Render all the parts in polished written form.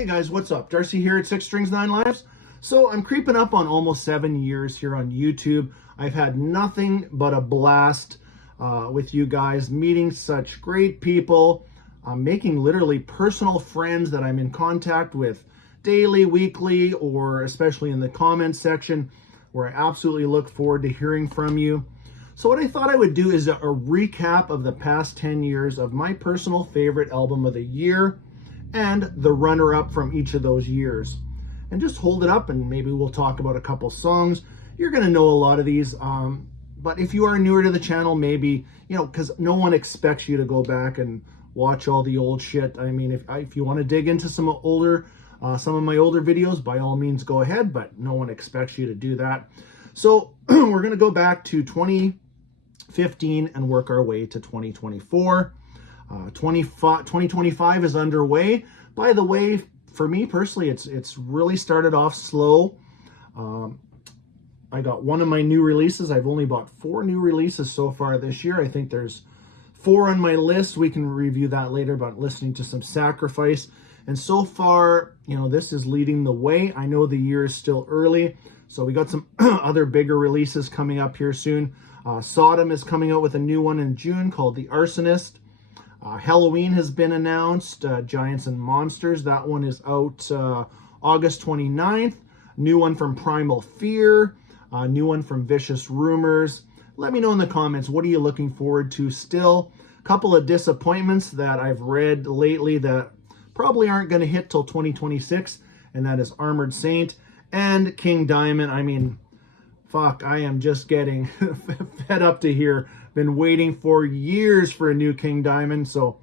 Hey guys, what's up? Darcy here at 6 Strings 9 Lives. So I'm creeping up on almost 7 years here on YouTube. I've had nothing but a blast with you guys, meeting such great people, making literally personal friends that I'm in contact with daily, weekly, or especially in the comments section, where I absolutely look forward to hearing from you. So what I thought I would do is a recap of the past 10 years of my personal favorite album of the year and the runner-up from each of those years. And just hold it up and maybe we'll talk about a couple songs. You're going to know a lot of these, but if you are newer to the channel, maybe, because no one expects you to go back and watch all the old shit. I mean, if you want to dig into some of my older videos, by all means go ahead, but no one expects you to do that. So we're going to go back to 2015 and work our way to 2024. 2025 is underway. By the way, for me personally, it's really started off slow. I got one of my new releases. I've only bought 4 new releases so far this year. I think there's 4 on my list. We can review that later, but listening to some Sacrifice. And so far, this is leading the way. I know the year is still early, so we got some other bigger releases coming up here soon. Sodom is coming out with a new one in June called The Arsonist. Halloween has been announced, Giants and Monsters. That one is out August 29th. New one from Primal Fear. New one from Vicious Rumors. Let me know in the comments, what are you looking forward to still? A couple of disappointments that I've read lately that probably aren't going to hit till 2026, and that is Armored Saint and King Diamond. I mean, fuck, I am just getting fed up to here. Been waiting for years for a new King Diamond, so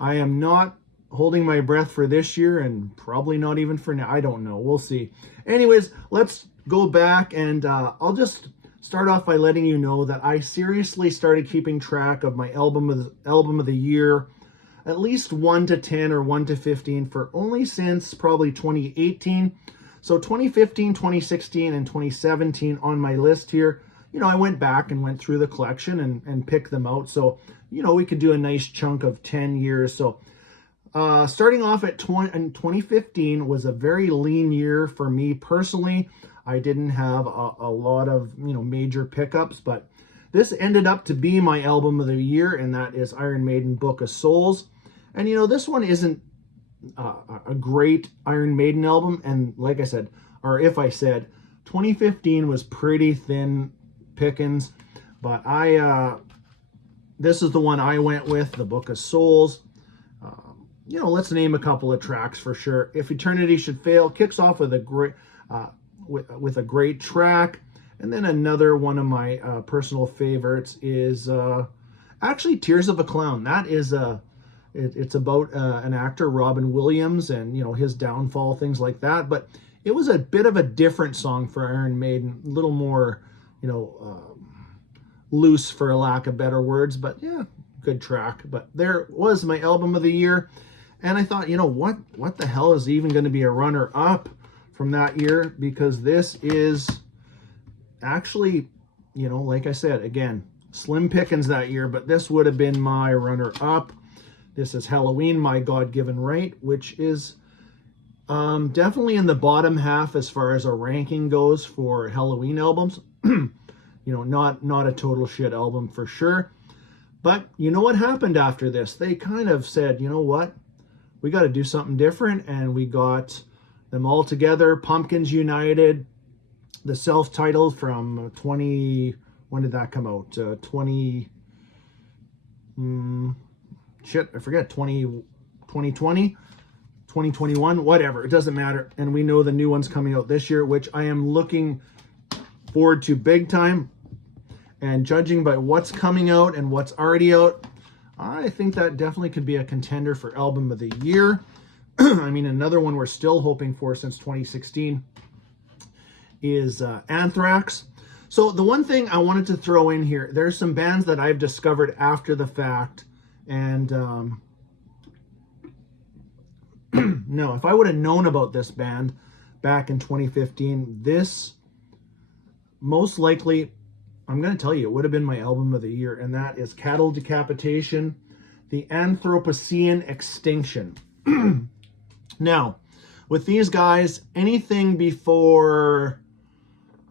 I am not holding my breath for this year, and probably not even for now. I don't know. We'll see. Anyways, let's go back, and I'll just start off by letting you know that I seriously started keeping track of my album of the year, at least 1 to 10 or 1 to 15, for only since probably 2018. So 2015, 2016, and 2017 on my list here. I went back and went through the collection and picked them out. So, we could do a nice chunk of 10 years. So starting off in 2015 was a very lean year for me personally. I didn't have a lot of, major pickups, but this ended up to be my album of the year, and that is Iron Maiden, Book of Souls. And, this one isn't a great Iron Maiden album. And like I said, or if I said, 2015 was pretty thin pickings, but this is the one I went with, the Book of Souls. Let's name a couple of tracks for sure. If Eternity Should Fail kicks off with a great with a great track, and then another one of my personal favorites is actually Tears of a Clown. That is it's about an actor, Robin Williams, and his downfall, things like that. But it was a bit of a different song for Iron Maiden, a little more loose, for lack of better words, but yeah, good track. But there was my album of the year, and I thought, what the hell is even going to be a runner-up from that year? Because this is actually, like I said, again, slim pickings that year, but this would have been my runner-up. This is Halloween, My God-Given Right, which is definitely in the bottom half as far as a ranking goes for Halloween albums. Not a total shit album for sure. But what happened after this? They kind of said, what? We got to do something different, and we got them all together. Pumpkins United, the self-titled from when did that come out? 2020, I forget, 2020, 2021, whatever. It doesn't matter. And we know the new one's coming out this year, which I am looking forward to big time. And judging by what's coming out and what's already out, I think that definitely could be a contender for album of the year. I mean, another one we're still hoping for since 2016 is Anthrax. So the one thing I wanted to throw in here, there's some bands that I've discovered after the fact. And no, if I would have known about this band back in 2015, this most likely, I'm going to tell you, it would have been my album of the year, and that is Cattle Decapitation, The Anthropocene Extinction. Now, with these guys, anything before,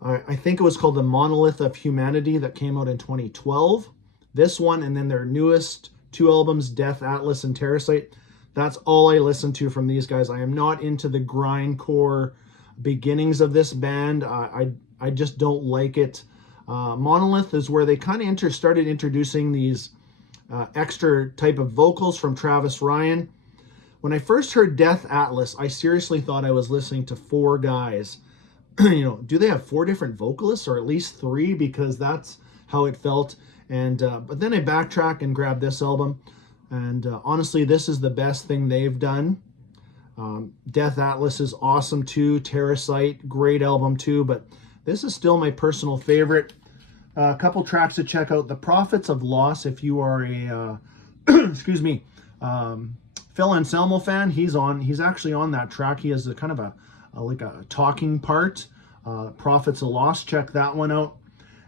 I think it was called The Monolith of Humanity that came out in 2012. This one, and then their newest 2 albums, Death Atlas and Terracite. That's all I listen to from these guys. I am not into the grindcore beginnings of this band. I just don't like it. Monolith is where they kind of started introducing these extra type of vocals from Travis Ryan. When I first heard Death Atlas, I seriously thought I was listening to 4 guys. Do they have 4 different vocalists, or at least 3? Because that's how it felt. And but then I backtrack and grab this album, and honestly, this is the best thing they've done. Death Atlas is awesome too. Terracite, great album too, but this is still my personal favorite. A couple tracks to check out: The Prophets of Loss. If you are a excuse me, Phil Anselmo fan, he's actually on that track. He has a kind of a talking part. Prophets of Loss, check that one out.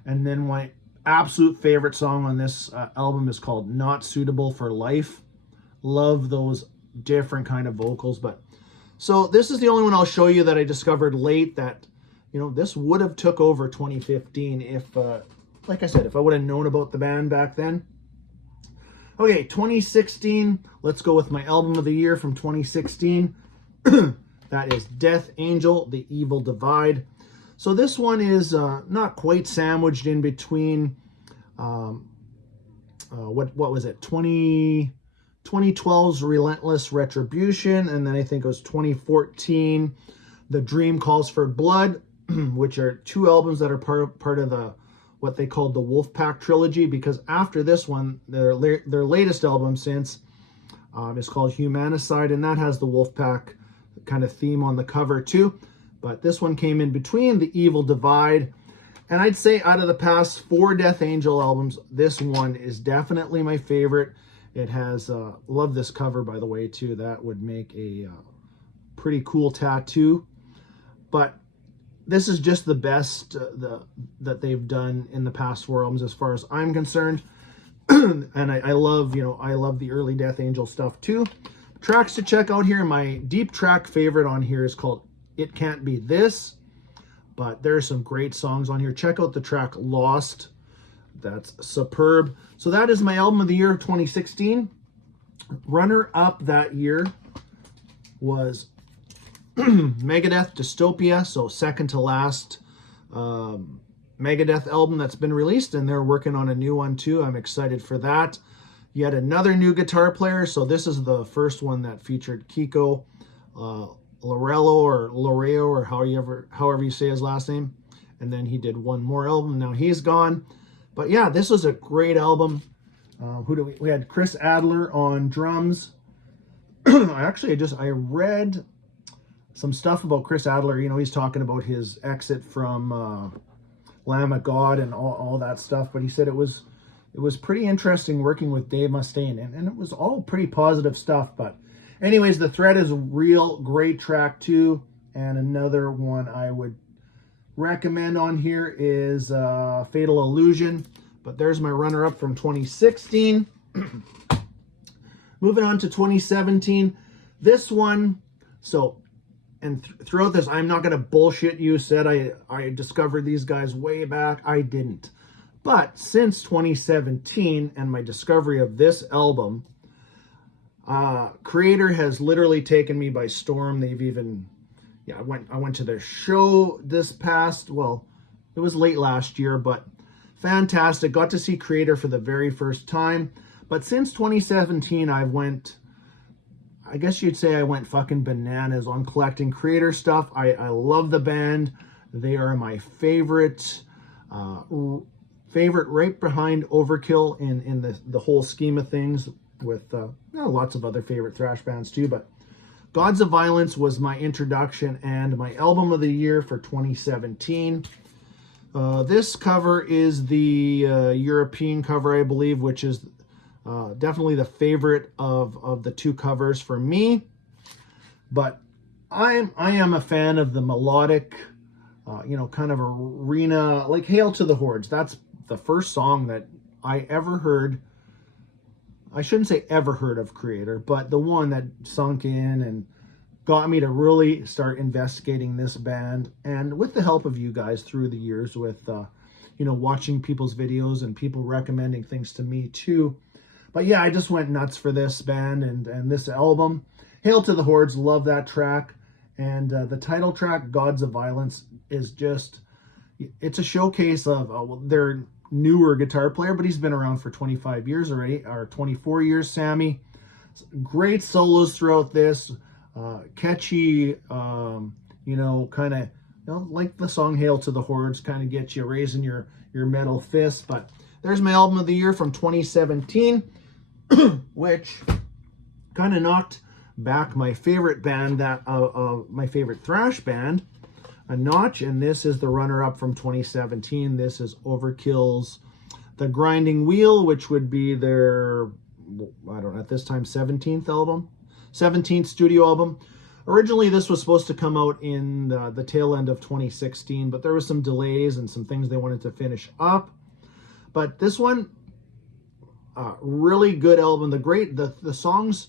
And then my absolute favorite song on this album is called Not Suitable for Life. Love those different kind of vocals. But so this is the only one I'll show you that I discovered late, that this would have took over 2015 if like I said, if I would have known about the band back then. Okay, 2016, let's go with my album of the year from 2016. That is Death Angel, The Evil Divide. So this one is not quite sandwiched in between, what was it, 2012's Relentless Retribution, and then I think it was 2014, The Dream Calls for Blood, which are 2 albums that are part of what they called the Wolfpack trilogy, because after this one, their latest album since is called Humanicide, and that has the Wolfpack kind of theme on the cover too. But this one came in between, The Evil Divide. And I'd say out of the past 4 Death Angel albums, this one is definitely my favorite. It has, love this cover, by the way, too. That would make a pretty cool tattoo. But this is just the best that they've done in the past 4 albums as far as I'm concerned. And I love, I love the early Death Angel stuff too. Tracks to check out here. My deep track favorite on here is called It Can't Be This, but there's some great songs on here. Check out the track Lost. That's superb. So that is my album of the year of 2016. Runner up that year was Megadeth Dystopia, so second to last Megadeth album that's been released, and they're working on a new one too. I'm excited for that. Yet another new guitar player. So this is the first one that featured Kiko Lorello or Loreo, or however you say his last name. And then he did one more album. Now he's gone. But yeah, this was a great album. We had Chris Adler on drums. I read some stuff about Chris Adler. He's talking about his exit from Lamb of God and all that stuff. But he said it was pretty interesting working with Dave Mustaine, and it was all pretty positive stuff. But anyways, The Thread is a real great track too. And another one I would recommend on here is Fatal Illusion. But there's my runner-up from 2016. Moving on to 2017. This one, throughout this, I'm not going to bullshit you. Said I discovered these guys way back. I didn't. But since 2017 and my discovery of this album, Creator has literally taken me by storm. They've even, I went to their show this past, it was late last year, but fantastic. Got to see Creator for the very first time. But since 2017, I guess you'd say I went fucking bananas on collecting Creator stuff. I love the band. They are my favorite right behind Overkill in the whole scheme of things, with lots of other favorite thrash bands too. But Gods of Violence was my introduction and my album of the year for 2017. This cover is the European cover, I believe, which is definitely the favorite of the 2 covers for me. But I am a fan of the melodic, kind of arena, like Hail to the Hordes. That's the first song that I ever heard. I shouldn't say ever heard of Creator, but the one that sunk in, and got me to really start investigating this band, and with the help of you guys through the years with, you know, watching people's videos and people recommending things to me too. But yeah, I just went nuts for this band and this album. Hail to the Hordes, love that track. And the title track, Gods of Violence, is just, it's a showcase of their newer guitar player, but he's been around for 25 years already, or 24 years, Sammy. Great solos throughout this, catchy, you know, kind of, you know, like the song Hail to the Hordes, kind of gets you raising your metal fist. But there's my album of the year from 2017, which kind of knocked back my favorite band, my favorite thrash band, a notch. And this is the runner-up from 2017. This is Overkill's The Grinding Wheel, which would be their, I don't know, at this time, 17th studio album. Originally, this was supposed to come out in the tail end of 2016, but there was some delays and some things they wanted to finish up. But this one, really good album. The songs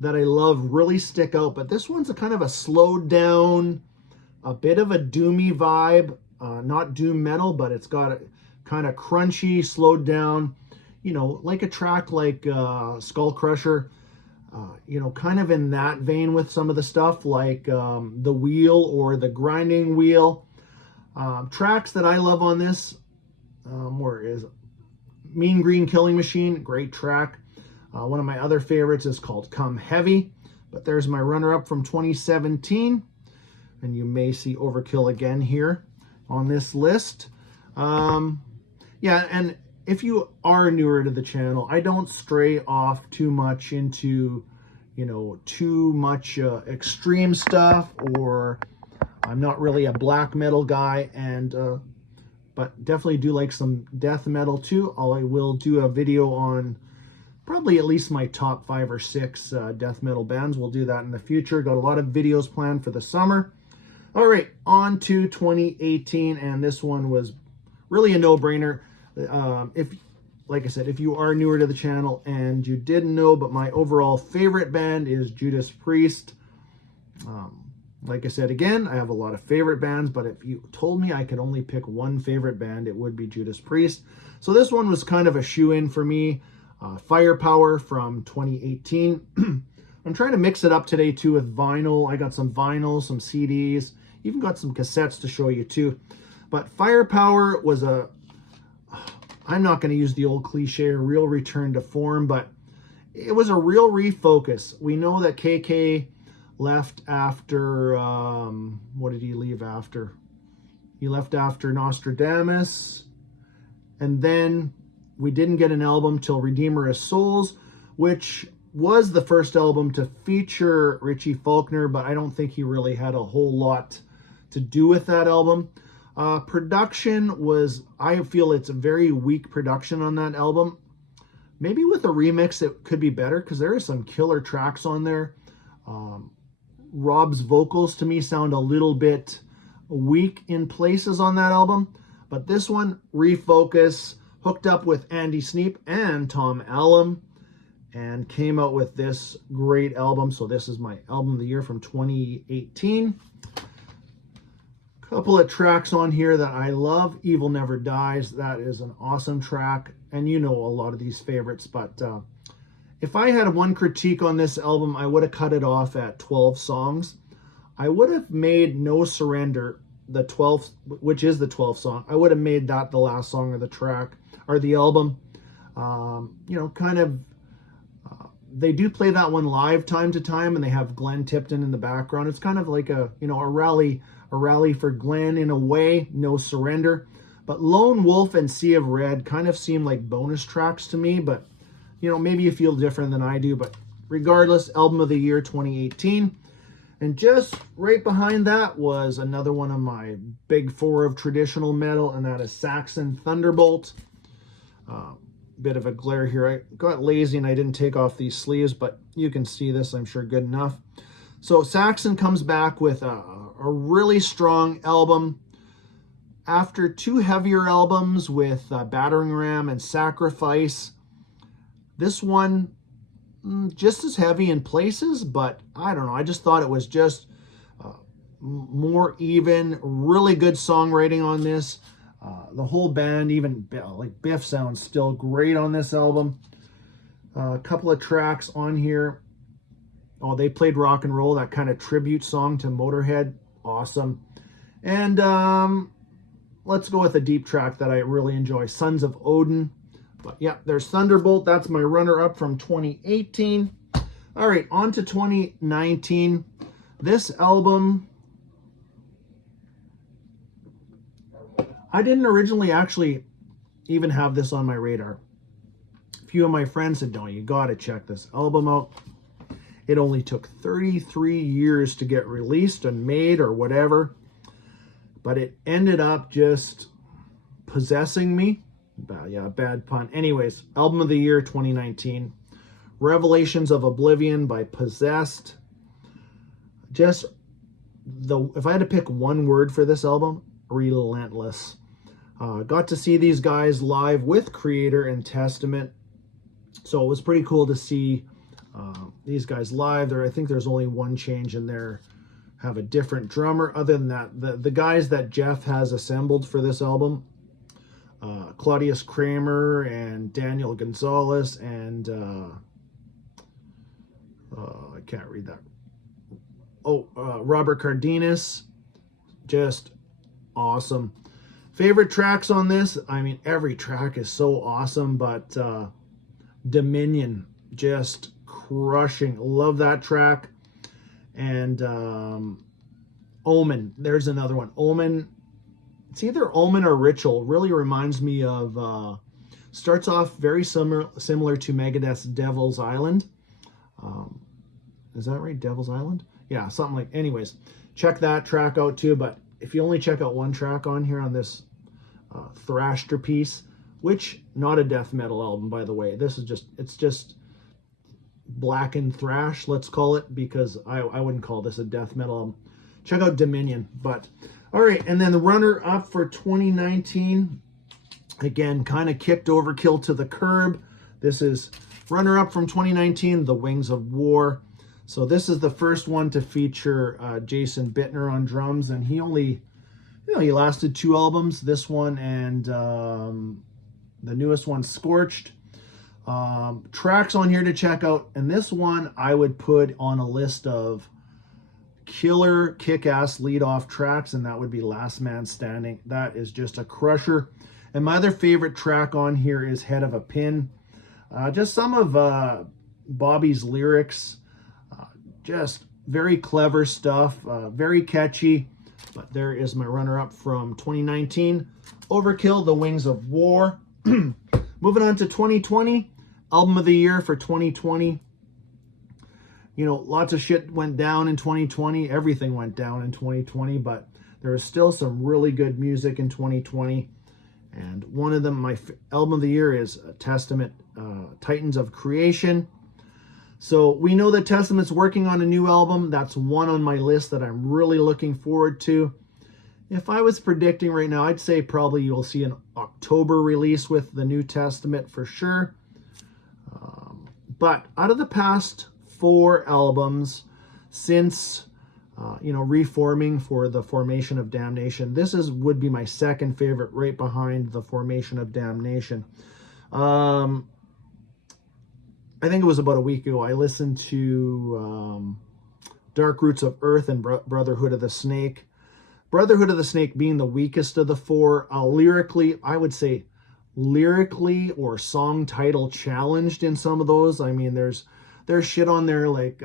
that I love really stick out, but this one's a kind of a slowed down, a bit of a doomy vibe, not doom metal, but it's got a kind of crunchy, slowed down, you know, like a track like Skull Crusher, you know, kind of in that vein with some of the stuff like The Wheel or The Grinding Wheel. Tracks that I love on this, where is Mean Green Killing Machine, great track. One of my other favorites is called Come Heavy, but there's my runner-up from 2017, and you may see Overkill again here on this list. Yeah, and if you are newer to the channel, I don't stray off too much into, you know, too much extreme stuff, or I'm not really a black metal guy, and but definitely do like some death metal too. I will do a video on probably at least my top 5 or 6 death metal bands. We'll do that in the future. Got a lot of videos planned for the summer. All right, on to 2018, and this one was really a no-brainer. Like I said, if you are newer to the channel and you didn't know, but my overall favorite band is Judas Priest. Like I said, again, I have a lot of favorite bands, but if you told me I could only pick one favorite band, it would be Judas Priest. So this one was kind of a shoe-in for me. Firepower from 2018. I'm trying to mix it up today too with vinyl. I got some vinyl, some CDs, even got some cassettes to show you too. But Firepower was I'm not going to use the old cliche, a real return to form, but it was a real refocus. We know that KK left after, what did he leave after? He left after Nostradamus, and then we didn't get an album till Redeemer of Souls, which was the first album to feature Richie Faulkner, but I don't think he really had a whole lot to do with that album. Production was, I feel it's a very weak production on that album. Maybe with a remix it could be better, because there are some killer tracks on there. Rob's vocals to me sound a little bit weak in places on that album, but this one, refocus, hooked up with Andy Sneap and Tom Allom, and came out with this great album. So this is my album of the year from 2018. Couple of tracks on here that I love. Evil Never Dies, that is an awesome track, and you know a lot of these favorites, but if I had one critique on this album, I would have cut it off at 12 songs. I would have made No Surrender the 12th, which is the 12th song. I would have made that the last song of the track or the album. You know, kind of, they do play that one live time to time, and they have Glenn Tipton in the background. It's kind of like a, you know, a rally for Glenn in a way. No Surrender. But Lone Wolf and Sea of Red kind of seem like bonus tracks to me, but you know, maybe you feel different than I do. But regardless, album of the year 2018. And just right behind that was another one of my big 4 of traditional metal, and that is Saxon Thunderbolt. Bit of a glare here. I got lazy and I didn't take off these sleeves, but you can see this, I'm sure, good enough. So Saxon comes back with a really strong album. After 2 heavier albums with Battering Ram and Sacrifice, this one just as heavy in places, but I don't know. I just thought it was just more even, really good songwriting on this. The whole band, even like Biff, sounds still great on this album. A couple of tracks on here. Oh, they played Rock and Roll, that kind of tribute song to Motorhead. Awesome. And let's go with a deep track that I really enjoy, Sons of Odin. But yeah, there's Thunderbolt. That's my runner-up from 2018. All right, on to 2019. This album, I didn't originally actually even have this on my radar. A few of my friends said, no, you got to check this album out. It only took 33 years to get released and made or whatever, but it ended up just possessing me. Yeah, bad pun. Anyways, album of the year 2019, Revelations of Oblivion by Possessed. Just if I had to pick one word for this album, relentless. Got to see these guys live with Creator and Testament, so it was pretty cool to see these guys live. I think there's only one change in there, have a different drummer. Other than that, the guys that Jeff has assembled for this album, Claudius Kramer and Daniel Gonzalez and I can't read that. Robert Cardenas, just awesome. Favorite tracks on this? I mean, every track is so awesome, but Dominion, just crushing. Love that track. And Omen, there's another one. Omen, it's either Omen or Ritual. Really reminds me of, starts off very similar to Megadeth's Devil's Island. Is that right? Devil's Island? Yeah, something like, anyways, check that track out too. But if you only check out one track on here on this Thrashter piece, which not a death metal album, by the way. This is it's just blackened thrash, let's call it, because I wouldn't call this a death metal album. Check out Dominion. But all right, and then the runner up for 2019, again, kind of kicked Overkill to the curb. This is runner up from 2019, The Wings of War. So this is the first one to feature Jason Bittner on drums, and he only, he lasted 2 albums, this one and the newest one, Scorched. Tracks on here to check out, and this one I would put on a list of killer kick-ass lead-off tracks, and that would be Last Man Standing. That is just a crusher. And my other favorite track on here is Head of a Pin. Just some of Bobby's lyrics, just very clever stuff, very catchy. But there is my runner-up from 2019, Overkill, The Wings of War. Moving on to 2020, album of the year for 2020. Lots of shit went down in 2020. Everything went down in 2020, but there is still some really good music in 2020. And one of them, my album of the year, is Testament, Titans of Creation. So we know that Testament's working on a new album. That's one on my list that I'm really looking forward to. If I was predicting right now, I'd say probably you'll see an October release with the New Testament for sure. But out of the past 4 albums since, reforming for the Formation of Damnation, this would be my second favorite, right behind the Formation of Damnation. I think it was about a week ago, I listened to Dark Roots of Earth and Brotherhood of the Snake. Brotherhood of the Snake being the weakest of the 4. Lyrically, I would say lyrically or song title challenged in some of those. I mean, there's shit on there like,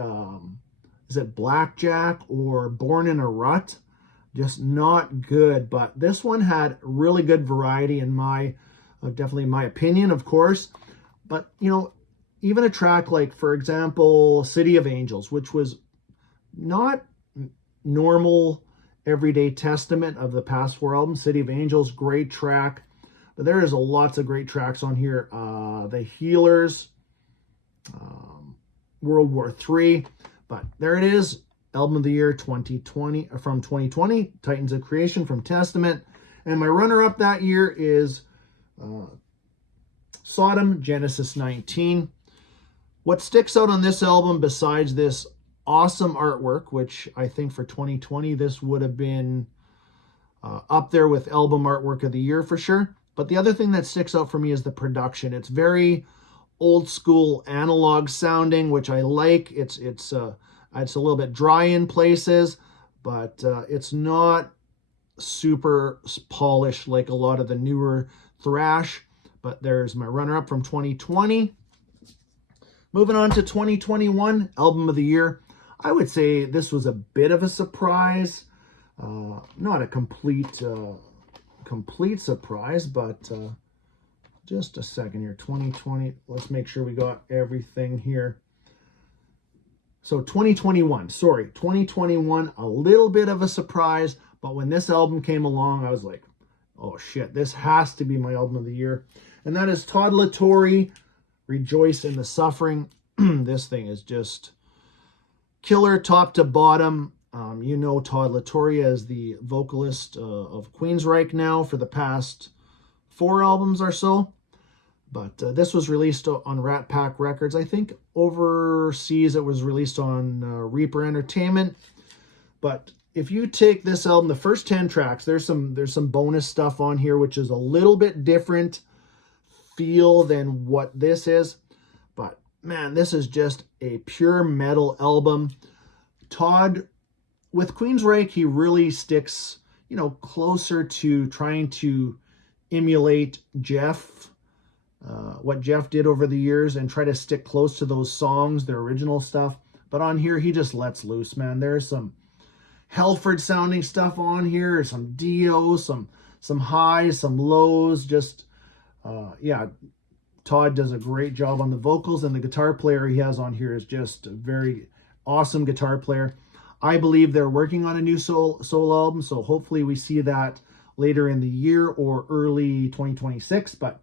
is it Blackjack or Born in a Rut? Just not good. But this one had really good variety in definitely my opinion, of course. But, even a track like, for example, City of Angels, which was not normal everyday Testament of the past 4 albums. City of Angels, great track. But there is lots of great tracks on here. The Healers, World War III. But there it is, album of the year 2020 from 2020, Titans of Creation from Testament. And my runner-up that year is Sodom, Genesis 19. What sticks out on this album besides this awesome artwork, which I think for 2020, this would have been up there with album artwork of the year for sure. But the other thing that sticks out for me is the production. It's very old school analog sounding, which I like. It's a little bit dry in places, but it's not super polished like a lot of the newer thrash. But there's my runner-up from 2020. Moving on to 2021, album of the year. I would say this was a bit of a surprise. Not a complete surprise, but just a second here. 2020. Let's make sure we got everything here. So 2021, a little bit of a surprise, but when this album came along, I was like, oh shit, this has to be my album of the year. And that is Todd La Torre, Rejoice in the Suffering. This thing is just killer top to bottom. You know Todd La Torre as the vocalist of Queensryche now for the past 4 albums or so. But this was released on Rat Pack Records. I think overseas it was released on Reaper Entertainment. But if you take this album, the first 10 tracks, there's some bonus stuff on here, which is a little bit different feel than what this is. But man, this is just a pure metal album. Todd, with Queensryche, he really sticks, closer to trying to emulate Jeff, what Jeff did over the years, and try to stick close to those songs, their original stuff. But on here, he just lets loose, man. There's some Halford sounding stuff on here, some Dio, some highs, some lows. Just, Todd does a great job on the vocals, and the guitar player he has on here is just a very awesome guitar player. I believe they're working on a new solo album, so hopefully we see that later in the year or early 2026. But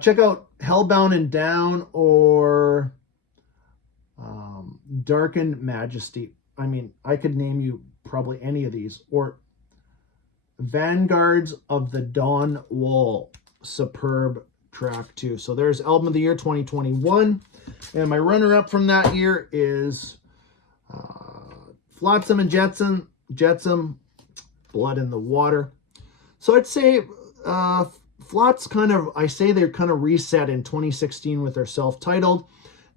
check out Hellbound and Down or Darkened Majesty. I mean, I could name you probably any of these. Or Vanguards of the Dawn Wall. Superb track too. So there's album of the year 2021. And my runner-up from that year is Flatsom and Jetson, Blood in the Water. So I'd say Flats they're kind of reset in 2016 with their self-titled.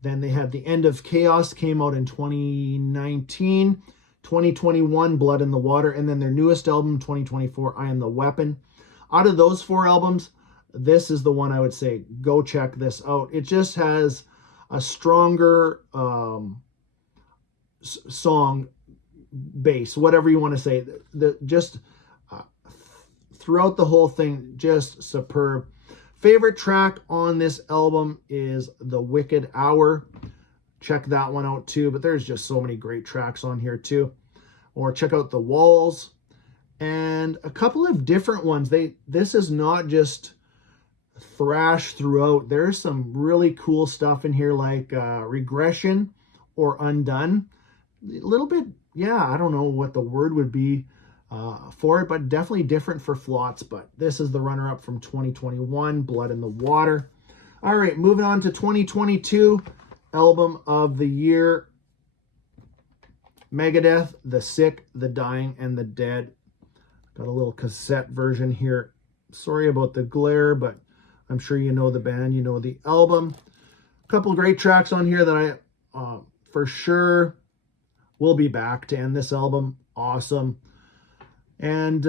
Then they had The End of Chaos, came out in 2019. 2021, Blood in the Water. And then their newest album, 2024, I Am the Weapon. Out of those 4 albums, this is the one I would say, go check this out. It just has a stronger song base, whatever you want to say. Throughout the whole thing, just superb. Favorite track on this album is The Wicked Hour. Check that one out too, but there's just so many great tracks on here too. Or check out The Walls and a couple of different ones. This is not just thrash throughout. There's some really cool stuff in here like Regression or Undone. A little bit, I don't know what the word would be for it, but definitely different for Flats. But this is the runner-up from 2021, Blood in the Water. All right, moving on to 2022, album of the year, Megadeth, The Sick, The Dying, and The Dead. Got a little cassette version here. Sorry about the glare, but I'm sure you know the band, you know the album. A couple great tracks on here that I for sure will be back to end this album. Awesome. And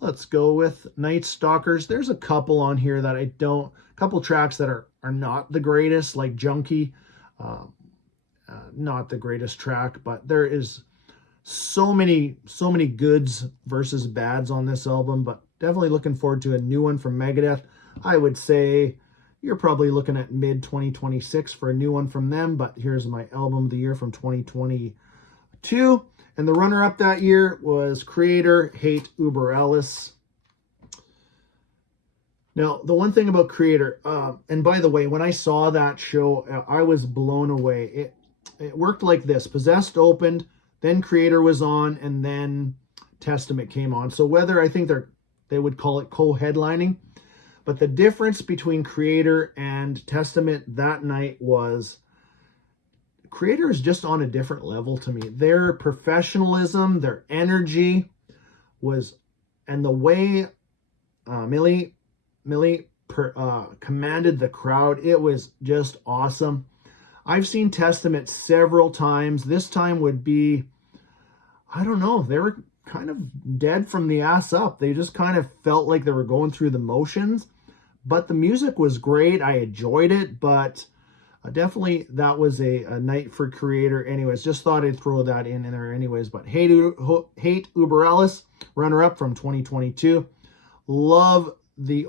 let's go with Night Stalkers. There's a couple on here that a couple tracks that are not the greatest, like Junkie. Not the greatest track, but there is so many goods versus bads on this album, but definitely looking forward to a new one from Megadeth. I would say you're probably looking at mid-2026 for a new one from them, but here's my album of the year from 2022. And the runner-up that year was Creator, Hate, Uber Alles. Now, the one thing about Creator, and by the way, when I saw that show, I was blown away. It worked like this. Possessed opened, then Creator was on, and then Testament came on. So whether I think they would call it co-headlining, But the difference between Creator and Testament that night was Creator is just on a different level to me. Their professionalism, their energy was, and the way Millie commanded the crowd, it was just awesome. I've seen Testament several times. This time would be, I don't know, they were kind of dead from the ass up. They just kind of felt like they were going through the motions. But the music was great. I enjoyed it, but definitely that was a night for Creator. Anyways, just thought I'd throw that in there anyways. But Hate Uber Alles, runner-up from 2022. Love the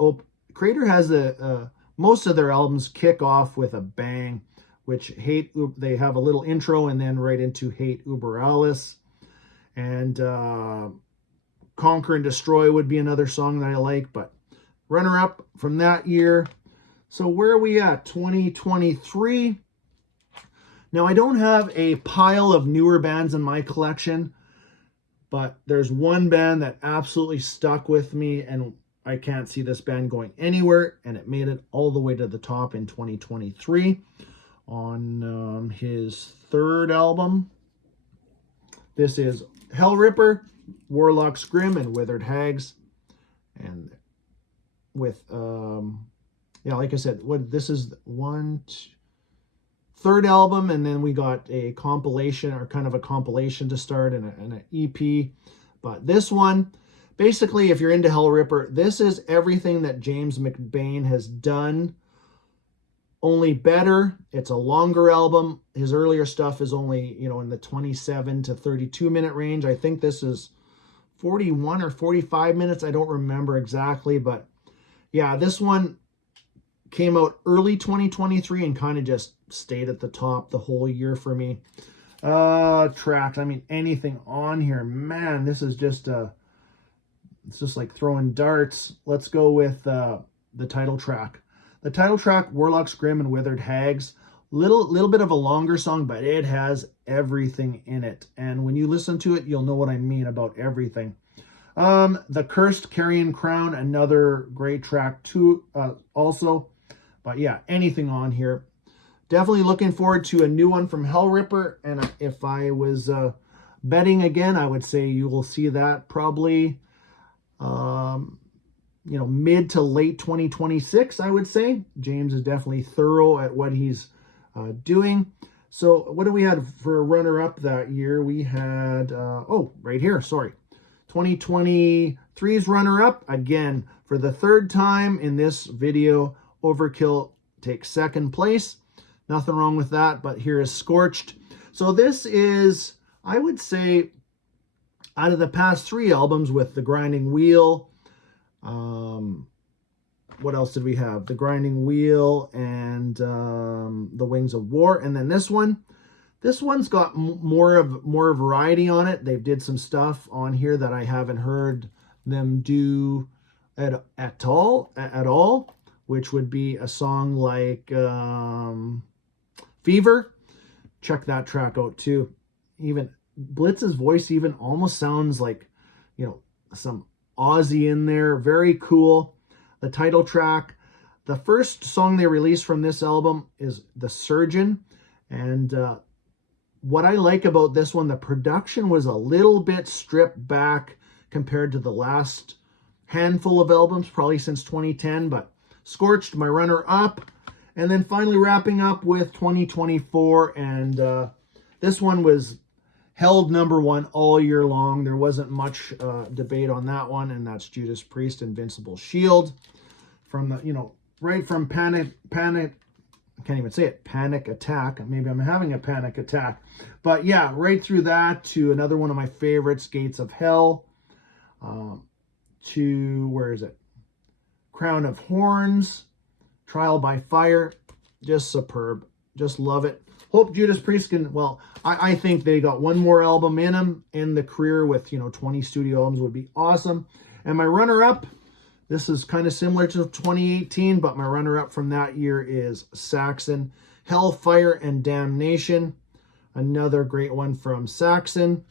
Creator has most of their albums kick off with a bang, which they have a little intro and then right into Hate Uber Alles. And Conquer and Destroy would be another song that I like, but runner-up from that year. So where are we at? 2023. Now, I don't have a pile of newer bands in my collection, but there's one band that absolutely stuck with me, and I can't see this band going anywhere, and it made it all the way to the top in 2023 on his third album. This is Hellripper, Warlocks Grim, and Withered Hags. And with, like I said, this is third album, and then we got a compilation, or kind of a compilation to start, and an EP. But this one, basically, if you're into Hellripper, this is everything that James McBain has done, only better. It's a longer album. His earlier stuff is only, in the 27 to 32 minute range. I think this is 41 or 45 minutes. I don't remember exactly, but yeah, this one came out early 2023 and kind of just stayed at the top the whole year for me. Tracks, anything on here, man, this is just it's just like throwing darts. Let's go with the title track. The title track, Warlocks Grim and Withered Hags. Little bit of a longer song, but it has everything in it. And when you listen to it, you'll know what I mean about everything. The Cursed Carrion Crown, another great track too, also. But yeah, anything on here. Definitely looking forward to a new one from Hellripper. And if I was betting again, I would say you will see that probably mid to late 2026, I would say. James is definitely thorough at what he's doing. So what do we have for a runner-up that year? We had, right here, sorry. 2023's runner-up, again, for the third time in this video, Overkill takes second place. Nothing wrong with that, but here is Scorched. So this is, I would say, out of the past three albums with The Grinding Wheel, what else did we have? The Grinding Wheel and The Wings of War. And then this one. This one's got more variety on it. They did some stuff on here that I haven't heard them do at all, which would be a song like Fever. Check that track out too. Even Blitz's voice even almost sounds like, some Aussie in there. Very cool. The title track. The first song they released from this album is The Surgeon. And what I like about this one, the production was a little bit stripped back compared to the last handful of albums, probably since 2010. But Scorched, my runner-up. And then finally wrapping up with 2024. And this one was held number one all year long. There wasn't much debate on that one, and that's Judas Priest, Invincible Shield. From the, right from Panic, I can't even say it, Panic Attack. Maybe I'm having a panic attack. But yeah, right through that to another one of my favorites, Gates of Hell. To, where is it? Crown of Horns, Trial by Fire. Just superb. Just love it. Hope Judas Priest can, I think they got one more album in them. End the career with, 20 studio albums would be awesome. And my runner-up, this is kind of similar to 2018, but my runner-up from that year is Saxon, Hellfire and Damnation. Another great one from Saxon.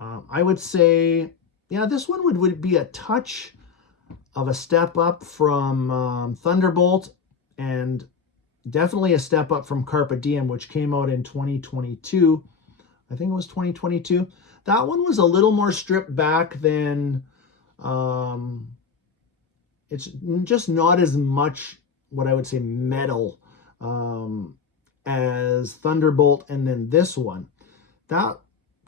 I would say, yeah, this one would be a touch of a step up from Thunderbolt, and definitely a step up from Carpe Diem, which came out in 2022. I think it was 2022. That one was a little more stripped back than, it's just not as much what I would say metal as Thunderbolt. And then this one, that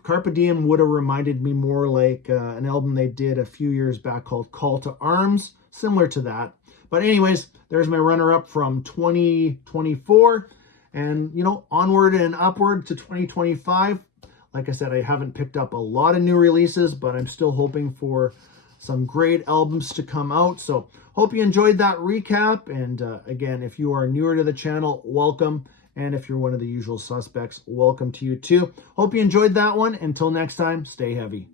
Carpe Diem would have reminded me more like an album they did a few years back called Call to Arms, similar to that. But anyways, there's my runner-up from 2024. And, you know, onward and upward to 2025. Like I said, I haven't picked up a lot of new releases, but I'm still hoping for some great albums to come out. So hope you enjoyed that recap. And again, if you are newer to the channel, welcome. And if you're one of the usual suspects, welcome to you too. Hope you enjoyed that one. Until next time, stay heavy.